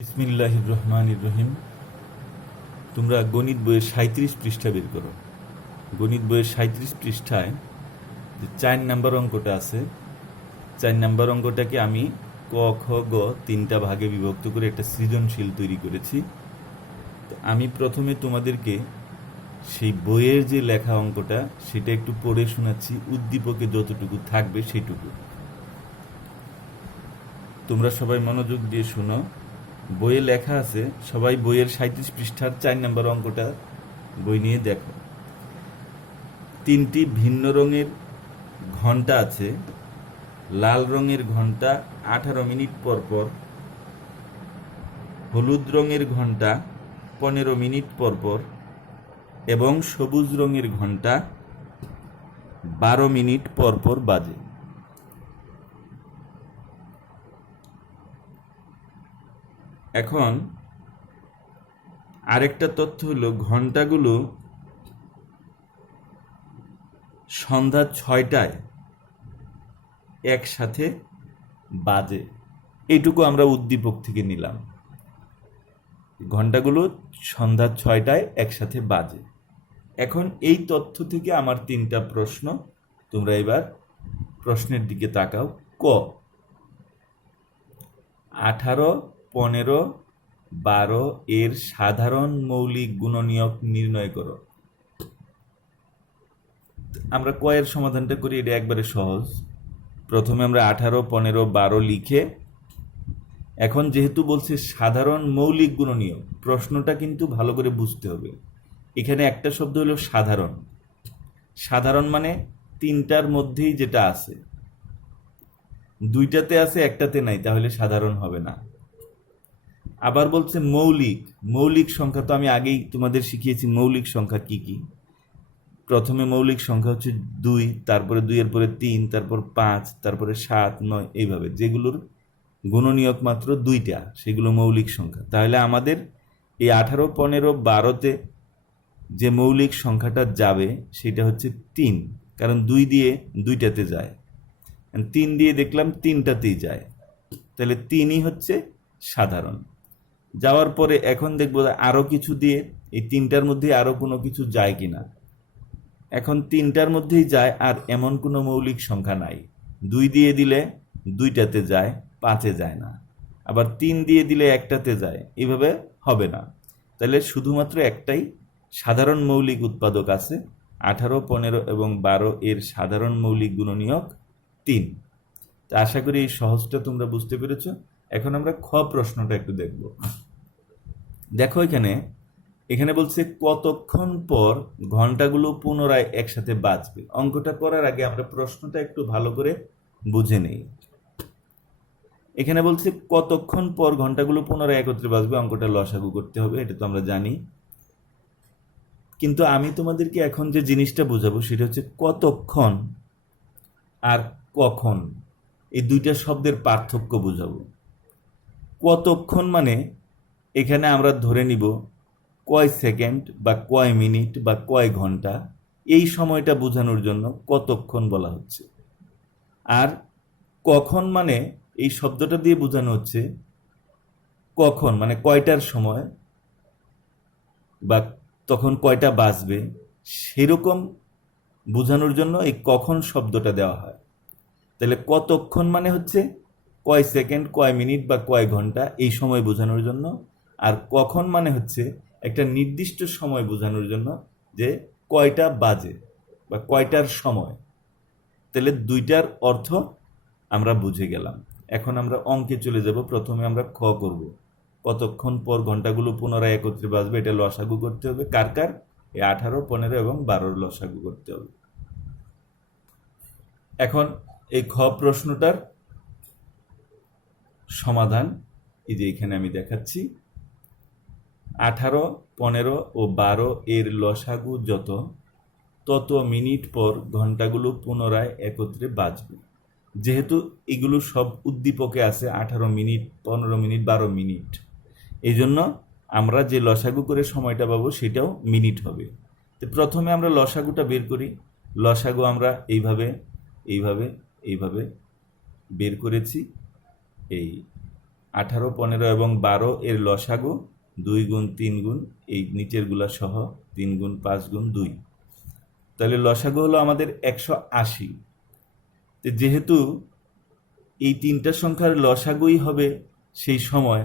বিসমিল্লাহির রহমানির রহিম। তোমরা গণিত বইয়ের 37 পৃষ্ঠা বের করো। গণিত বইয়ের 37 পৃষ্ঠায় যে 4 নাম্বার অঙ্কটা আছে, 4 নাম্বার অঙ্কটাকে আমি ক খ গ 3টা ভাগে বিভক্ত করে একটা সৃজনশীল তৈরি করেছি। তো আমি প্রথমে তোমাদেরকে সেই বইয়ের যে লেখা অঙ্কটা সেটা একটু পড়ে শোনাচ্ছি, উদ্দীপকে যতটুকু থাকবে সেটুকু তোমরা সবাই মনোযোগ দিয়ে শোনো। বইয়ে লেখা আছে, সবাই বইয়ের 37 পৃষ্ঠার 4 নম্বর অঙ্কটা বই নিয়ে দেখো। 3টি ভিন্ন রঙের ঘন্টা আছে। লাল রঙের ঘন্টা 18 মিনিট পর পর, হলুদ রঙের ঘন্টা 15 মিনিট পর পর এবং সবুজ রঙের ঘন্টা 12 মিনিট পর পর বাজে। এখন আরেকটা তথ্য হলো, ঘন্টাগুলো সন্ধ্যা 6টায় একসাথে বাজে। এইটুকু আমরা উদ্দীপক থেকে নিলাম, ঘন্টাগুলো সন্ধ্যা 6টায় একসাথে বাজে। এখন এই তথ্য থেকে আমার 3টা প্রশ্ন, তোমরা এবার প্রশ্নের দিকে তাকাও। ক, 18, 15, 12 এর সাধারণ মৌলিক গুণনীয়ক নির্ণয় করো। আমরা ক এর সমাধানটা করি, এটা একবারে সহজ। প্রথমে আমরা 18, 15, 12 লিখে, এখন যেহেতু বলছে সাধারণ মৌলিক গুণনীয়ক, প্রশ্নটা কিন্তু ভালো করে বুঝতে হবে। এখানে একটা শব্দ হলো সাধারণ। সাধারণ মানে 3টার মধ্যেই যেটা আছে, 2টাতে আছে একটাতে নাই, তাহলে সাধারণ হবে না। আবার বলছে মৌলিক। মৌলিক সংখ্যা তো আমি আগেই তোমাদের শিখিয়েছি মৌলিক সংখ্যা কি কি। প্রথমে মৌলিক সংখ্যা হচ্ছে 2, তারপরে 2 এর পরে 3, তারপর 5, তারপরে 7, 9, এইভাবে যেগুলোর গুণনীয়ক মাত্র 2টা, সেগুলো মৌলিক সংখ্যা। তাহলে আমাদের এই 18, 15, 12তে যে মৌলিক সংখ্যাটা যাবে সেটা হচ্ছে 3, কারণ 2 দিয়ে 2টাতে যায়, 3 দিয়ে দেখলাম 3টাতেই যায়, তাহলে 3ই হচ্ছে সাধারণ। যাওয়ার পরে এখন দেখবো আরো কিছু দিয়ে এই 3টার মধ্যে আরো কোনো কিছু যায় কিনা। এখন 3টার মধ্যেই যায়, আর এমন কোনো মৌলিক সংখ্যা নাই। 2 দিয়ে দিলে 2টাতে যায়, 5-এ যায় না। আবার 3 দিয়ে দিলে 1টাতে যায়, এইভাবে হবে না। তাহলে শুধুমাত্র একটাই সাধারণ মৌলিক উৎপাদক আছে, 18, 15 এবং 12 এর সাধারণ মৌলিক গুণনীয়ক 3। তা আশা করি এই সহজটা তোমরা বুঝতে পেরেছো। এখন আমরা খ প্রশ্নটা একটু দেখব। দেখো এখানে বলছে কতক্ষণ পর ঘন্টাগুলো পুনরায় একসাথে বাজবে। অঙ্কটা করার আগে আমরা প্রশ্নটা একটু ভালো করে বুঝে নেই। এখানে বলছে কতক্ষণ পর ঘন্টাগুলো পুনরায় একত্রে বাজবে, অঙ্কটা লসাগু করতে হবে, এটা তো আমরা জানি। কিন্তু আমি তোমাদেরকে এখন যে জিনিসটা বোঝাবো সেটা হচ্ছে কতক্ষণ আর কখন, এই 2টা শব্দের পার্থক্য বোঝাবো। কতক্ষণ মানে এখানে আমরা ধরে নিব কয় সেকেন্ড বা কয় মিনিট বা কয় ঘন্টা, এই সময়টা বোঝানোর জন্য কতক্ষণ বলা হচ্ছে। আর কখন মানে এই শব্দটা দিয়ে বোঝানো হচ্ছে কখন মানে কয়টার সময় বা তখন কয়টা বাজবে, সেরকম বোঝানোর জন্য এই কখন শব্দটা দেওয়া হয়। তাহলে কতক্ষণ মানে হচ্ছে কয় সেকেন্ড, কয় মিনিট বা কয় ঘন্টা, এই সময় বোঝানোর জন্য। আর কখন মানে হচ্ছে একটা নির্দিষ্ট সময় বোঝানোর জন্য, যে কয়টা বাজে বা কয়টার সময়। তাহলে 2টার অর্থ আমরা বুঝে গেলাম। এখন আমরা অঙ্কে চলে যাব। প্রথমে আমরা খ করব, কতক্ষণ পর ঘন্টাগুলো পুনরায় একত্রে বাজবে, এটা লসাগু করতে হবে। কার কার? এই 18, 15 এবং 12 লসাগু করতে হবে। এখন এই খ প্রশ্নটার সমাধান এই যে এখানে আমি দেখাচ্ছি। 18, 15 ও 12 এর লসাগু যত, তত মিনিট পর ঘন্টাগুলো পুনরায় একত্রে বাজবে। যেহেতু এগুলো সব উদ্দীপকে আছে, 18 মিনিট, 15 মিনিট, 12 মিনিট, এই জন্য আমরা যে লসাগু করে সময়টা পাবো সেটাও মিনিট হবে। তো প্রথমে আমরা লসাগুটা বের করি। লসাগু আমরা এইভাবে এইভাবে এইভাবে বের করেছি। এই 18, 15 এবং 12 এর লসাগু 2 গুণ 3 গুণ এই নিচেরগুলা সহ 3 গুণ 5 গুণ 2। তাহলে লসাগু হলো আমাদের 180। তো যেহেতু এই তিনটা সংখ্যার লসাগুই হবে সেই সময়,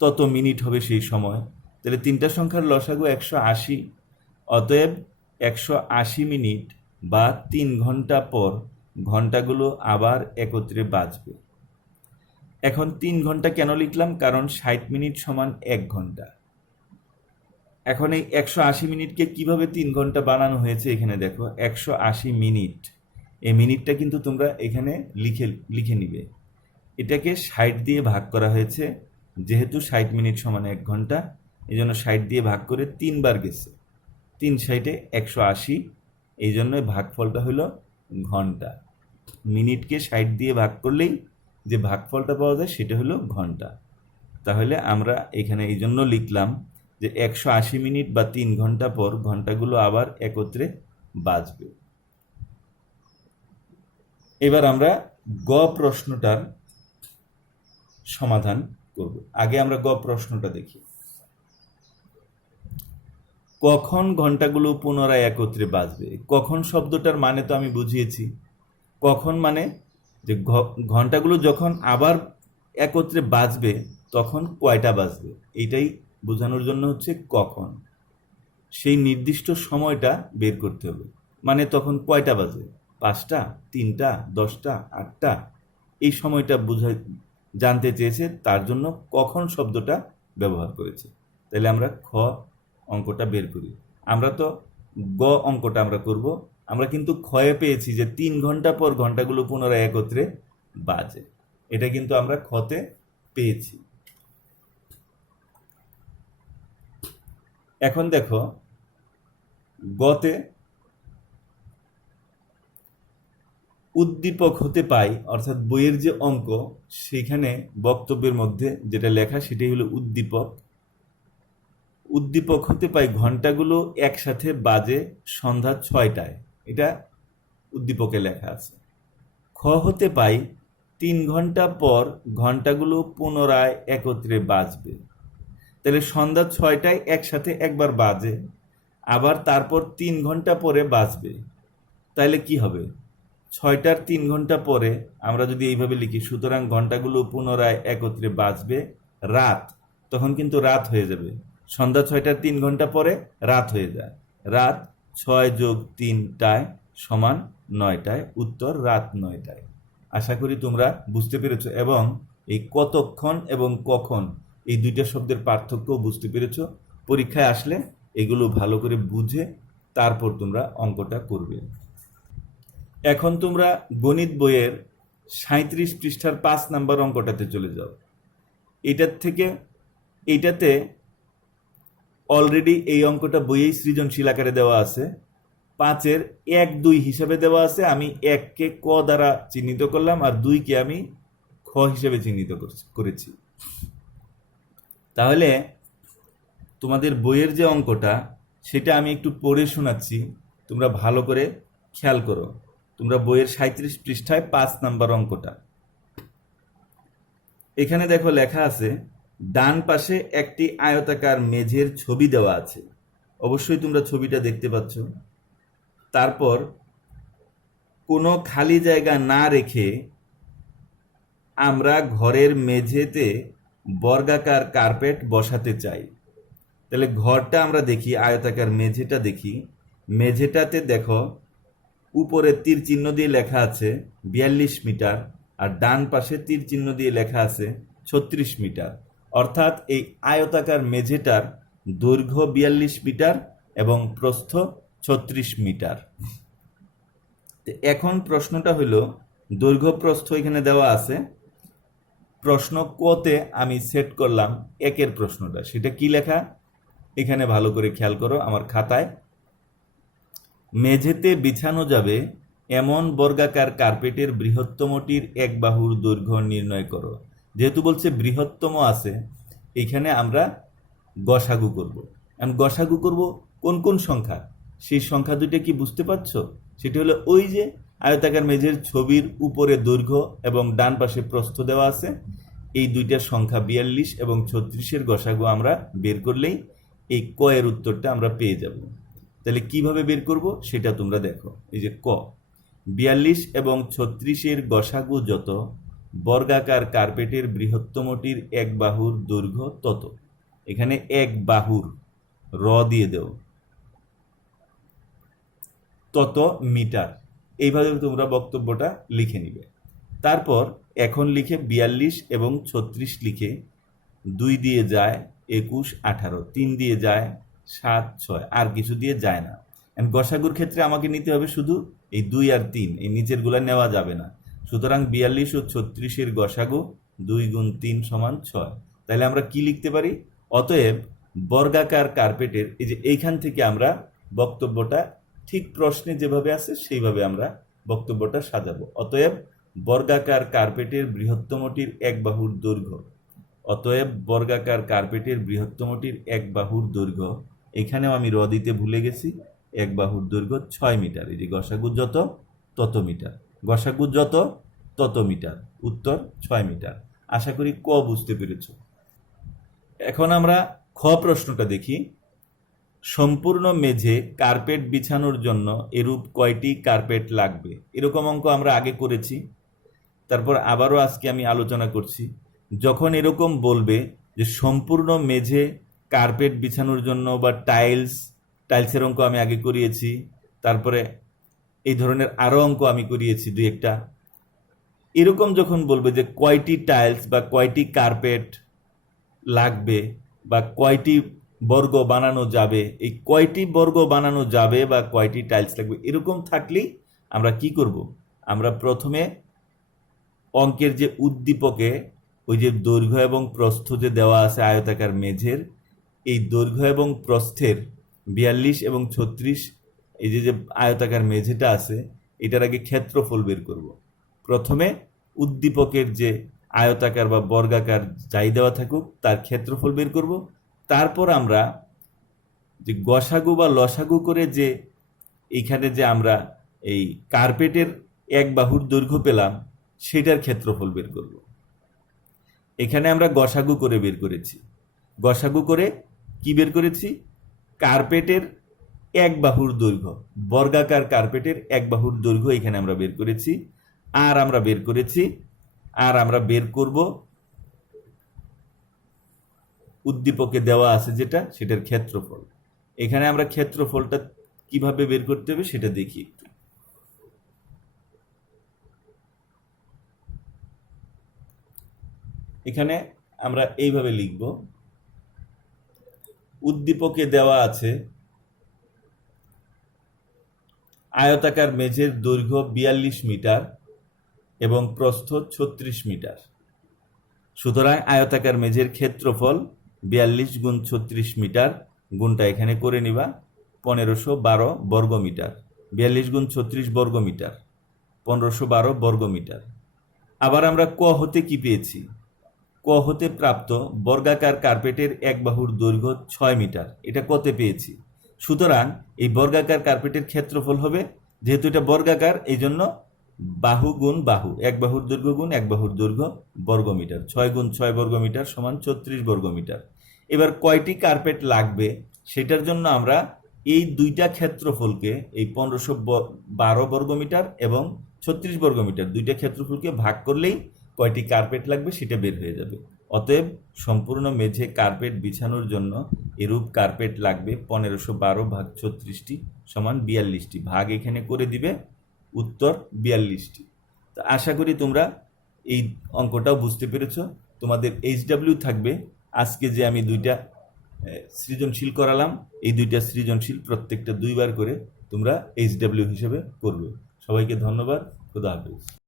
তত মিনিট হবে সেই সময়, তাহলে তিনটা সংখ্যার লসাগু 180। অতএব 180 মিনিট বা 3 ঘন্টা পর ঘন্টাগুলো আবার একত্রে বাজবে। এখন 3 ঘন্টা কেন লিখলাম? কারণ 60 মিনিট সমান 1 ঘন্টা। এখন এই 180 মিনিটকে কিভাবে 3 ঘন্টা বানানো হয়েছে এখানে দেখো। 180 মিনিট, এই মিনিটটা কিন্তু তোমরা এখানে লিখে নিবে। এটাকে 60 দিয়ে ভাগ করা হয়েছে, যেহেতু 60 মিনিট সমান 1 ঘন্টা, এই জন্য 60 দিয়ে ভাগ করে 3 বার গেছে। 3 60 180, এই জন্য ভাগফলটা হলো ঘন্টা। মিনিটকে 60 দিয়ে ভাগ করলেই যে ভাগফলটা পাওয়া যায় সেটা হলো ঘন্টা। তাহলে আমরা এখানে এই জন্য লিখলাম যে 180 মিনিট বা 3 ঘন্টা পর ঘন্টাগুলো আবার একত্রে বাজবে। এবার আমরা গ প্রশ্নটার সমাধান করব। আগে আমরা গ প্রশ্নটা দেখি। কখন ঘন্টাগুলো পুনরায় একত্রে বাজবে? কখন শব্দটার মানে তো আমি বুঝিয়েছি। কখন মানে যে ঘন্টাগুলো যখন আবার একত্রে বাজবে তখন কয়টা বাজবে, এইটাই বোঝানোর জন্য হচ্ছে কখন। সেই নির্দিষ্ট সময়টা বের করতে হবে। মানে তখন কয়টা বাজে? 5টা, 3টা, 10টা, 8টা, এই সময়টা জানতে চেয়েছে, তার জন্য কখন শব্দটা ব্যবহার করেছে। তাহলে আমরা খ অঙ্কটা বের করি। আমরা তো গ অঙ্কটা আমরা করব। আমরা কিন্তু ক্ষয়ে পেয়েছি যে 3 ঘন্টা পর ঘন্টাগুলো পুনরায় একত্রে বাজে, এটা কিন্তু আমরা খতে পেয়েছি। এখন দেখো গতে উদ্দীপক হতে পাই, অর্থাৎ বইয়ের যে অঙ্ক সেখানে বক্তব্যের মধ্যে যেটা লেখা সেটাই হলো উদ্দীপক। উদ্দীপক হতে পাই ঘন্টাগুলো একসাথে বাজে সন্ধ্যা 6টায়, এটা উদ্দীপকে লেখা আছে। খ হতে পাই 3 ঘন্টা পর ঘন্টাগুলো পুনরায় একত্রে বাজবে। তাহলে সন্ধ্যা 6টায় একসাথে একবার বাজে, আবার তারপর 3 ঘন্টা পরে বাজবে। তাহলে কি হবে? 6টার 3 ঘন্টা পরে আমরা যদি এইভাবে লিখি, সুতরাং ঘন্টাগুলো পুনরায় একত্রে বাজবে রাত, তখন কিন্তু রাত হয়ে যাবে। সন্ধ্যা 6টার 3 ঘন্টা পরে রাত হয়ে যায়। রাত 6 যোগ 3টায় সমান 9টায়, উত্তর রাত 9টায়। আশা করি তোমরা বুঝতে পেরেছো এবং এই কতক্ষণ এবং কখন এই দুইটা শব্দের পার্থক্য বুঝতে পেরেছো। পরীক্ষায় আসলে এগুলো ভালো করে বুঝে তারপর তোমরা অঙ্কটা করবে। এখন তোমরা গণিত বইয়ের 37 পৃষ্ঠার 5 নাম্বার অঙ্কটাতে চলে যাও। এইটাতে অলরেডি এই অঙ্কটা বইয়েই সৃজনশীল আকারে দেওয়া আছে। 5-এর 1, 2 হিসাবে দেওয়া আছে। আমি 1কে ক দ্বারা চিহ্নিত করলাম আর 2কে আমি খ হিসেবে চিহ্নিত করেছি। তাহলে তোমাদের বইয়ের যে অঙ্কটা সেটা আমি একটু পড়ে শোনাচ্ছি, তোমরা ভালো করে খেয়াল করো। তোমরা বইয়ের 37 পৃষ্ঠায় 5 নাম্বার অঙ্কটা, এখানে দেখো লেখা আছে ডান পাশে একটি আয়তাকার মেঝের ছবি দেওয়া আছে। অবশ্যই তোমরা ছবিটা দেখতে পাচ্ছ। তারপর কোনো খালি জায়গা না রেখে আমরা ঘরের মেঝেতে বর্গাকার কার্পেট বসাতে চাই। তাহলে ঘরটা আমরা দেখি, আয়তাকার মেঝেটা দেখি। মেঝেটাতে দেখো উপরে তীর চিহ্ন দিয়ে লেখা আছে 42 মিটার, আর ডান পাশে তীর চিহ্ন দিয়ে লেখা আছে 36 মিটার। অর্থাৎ এই আয়তাকার মেঝেটার দৈর্ঘ্য 42 মিটার এবং প্রস্থ 36 মিটার। এখন প্রশ্নটা হলো দৈর্ঘ্য প্রস্থ এখানে দেওয়া আছে। প্রশ্ন কতে আমি সেট করলাম 1-এর প্রশ্নটা, সেটা কি লেখা এখানে ভালো করে খেয়াল করো আমার খাতায়। মেঝেতে বিছানো যাবে এমন বর্গাকার কার্পেটের বৃহত্তমটির 1 বাহুর দৈর্ঘ্য নির্ণয় করো। যেহেতু বলছে বৃহত্তম আছে, এখানে আমরা গসাগু করব। গসাগু করব কোন কোন সংখ্যা, সেই সংখ্যা দুটো কি বুঝতে পারছো? সেটি হলো ওই যে আয়তাকার মেঝের ছবির উপরে দৈর্ঘ্য এবং ডান পাশে প্রস্থ দেওয়া আছে, এই দুইটা সংখ্যা 42 এবং 36-এর গসাগু আমরা বের করলেই এই ক এর উত্তরটা আমরা পেয়ে যাব। তাহলে কিভাবে বের করব সেটা তোমরা দেখো। এই যে ক, 42 এবং 36-এর গসাগু যত, বর্গাকার কার্পেটের বৃহত্তমটির এক বাহুর দৈর্ঘ্য তত। এখানে এক বাহুর র দিয়ে দেও, তত মিটার। এইভাবে তোমরা বক্তব্যটা লিখে নিবে। তারপর এখন লিখে 42 এবং 36 লিখে 2 দিয়ে যায় 21, 18, 3 দিয়ে যায় 7, 6, আর কিছু দিয়ে যায় না। গসাগুর ক্ষেত্রে আমাকে নিতে হবে শুধু এই 2 আর 3, এই নিচের গুলা নেওয়া যাবে না। সুতরাং 42 ও 36-এর গসাগু 2 গুণ 3 সমান 6। তাহলে আমরা কি লিখতে পারি? অতএব বর্গাকার কার্পেটের, এই যে এইখান থেকে আমরা বক্তব্যটা ঠিক প্রশ্নে যেভাবে আছে সেইভাবে আমরা বক্তব্যটা সাজাবো। অতএব বর্গাকার কার্পেটের বৃহত্তমটির এক বাহুর দৈর্ঘ্য, অতএব বর্গাকার কার্পেটের বৃহত্তমটির এক বাহুর দৈর্ঘ্য, এখানেও আমি র দিতে ভুলে গেছি, এক বাহুর দৈর্ঘ্য 6 মিটার। এই যে গসাগু যত তত মিটার, গসাগু যত তত মিটার, উত্তর 6 মিটার। আশা করি ক বুঝতে পেরেছ। এখন আমরা খ প্রশ্নটা দেখি। সম্পূর্ণ মেঝে কার্পেট বিছানোর জন্য এরূপ কয়টি কার্পেট লাগবে? এরকম অঙ্ক আমরা আগে করেছি, তারপর আবারও আজকে আমি আলোচনা করছি। যখন এরকম বলবে যে সম্পূর্ণ মেঝে কার্পেট বিছানোর জন্য, বা টাইলসের অঙ্ক আমি আগে করিয়েছি, তারপরে এই ধরনের আরও অঙ্ক আমি করিয়েছি দুই একটা। এরকম যখন বলবে যে কয়টি টাইলস বা কয়টি কার্পেট লাগবে বা কয়টি বর্গ বানানো যাবে, এই কয়টি বর্গ বানানো যাবে বা কয়টি টাইলস লাগবে, এরকম থাকলেই আমরা কি করব? আমরা প্রথমে অঙ্কের যে উদ্দীপকে ওই যে দৈর্ঘ্য এবং প্রস্থ যে দেওয়া আছে আয়তাকার মেঝের, এই দৈর্ঘ্য এবং প্রস্থের 42 এবং 36, এই যে আয়তাকার মেঝেটা আছে, এটার আগে ক্ষেত্রফল বের করব। প্রথমে উদ্দীপকের যে আয়তাকার বা বর্গাকার যাই দেওয়া থাকুক তার ক্ষেত্রফল বের করব। তারপর আমরা যে গসাগু বা লসাগু করে যে এইখানে যে আমরা এই কার্পেটের এক বাহুর দৈর্ঘ্য পেলাম, সেটার ক্ষেত্রফল বের করব। এখানে আমরা গসাগু করে বের করেছি। গসাগু করে কি বের করেছি? কার্পেটের এক বাহুর দৈর্ঘ্য, বর্গাকার কার্পেটের এক বাহুর দৈর্ঘ্য এখানে আমরা বের করেছি। আর আমরা বের করব উদ্দীপকে দেওয়া আছে যেটা, সেটার ক্ষেত্রফল। এখানে আমরা ক্ষেত্রফলটা কিভাবে বের করতে হবে সেটা দেখি একটু। এখানে আমরা এইভাবে লিখব, উদ্দীপকে দেওয়া আছে আয়তাকার মেঝের দৈর্ঘ্য 42 মিটার এবং প্রস্থ 36 মিটার। সুতরাং আয়তাকার মেঝের ক্ষেত্রফল 42 গুণ 36 মিটার, গুণটা এখানে করে নিবা 1512 বর্গ মিটার। 42 গুণ 36 বর্গ মিটার, 1512 বর্গ মিটার। আবার আমরা ক হতে কি পেয়েছি? ক হতে প্রাপ্ত বর্গাকার কার্পেটের এক বাহুর দৈর্ঘ্য 6 মিটার, এটা কতে পেয়েছি। সুতরাং এই বর্গাকার কার্পেটের ক্ষেত্রফল হবে, যেহেতু এটা বর্গাকার, এই জন্য বাহু গুণ বাহু, এক বাহুর দৈর্ঘ্য গুণ এক বাহুর দৈর্ঘ্য বর্গ মিটার, 6 গুণ 6 বর্গ মিটার সমান 36 বর্গ মিটার। এবার কয়টি কার্পেট লাগবে সেটার জন্য আমরা এই দুইটা ক্ষেত্রফলকে, এই 1512 বর্গ মিটার এবং 36 বর্গ মিটার, দুইটা ক্ষেত্রফলকে ভাগ করলেই কয়টি কার্পেট লাগবে সেটা বের হয়ে যাবে। অতএব সম্পূর্ণ মেঝে কার্পেট বিছানোর জন্য এরূপ কার্পেট লাগবে 1512 ভাগ 36টি সমান 42টি। ভাগ এখানে করে দিবে, উত্তর 42টি। তো আশা করি তোমরা এই অঙ্কটাও বুঝতে পেরেছ। তোমাদের HW থাকবে। আজকে যে আমি দুইটা সৃজনশীল করালাম, এই দুইটা সৃজনশীল প্রত্যেকটা 2বার করে তোমরা HW হিসেবে করবে। সবাইকে ধন্যবাদ। খোদা হাফেজ।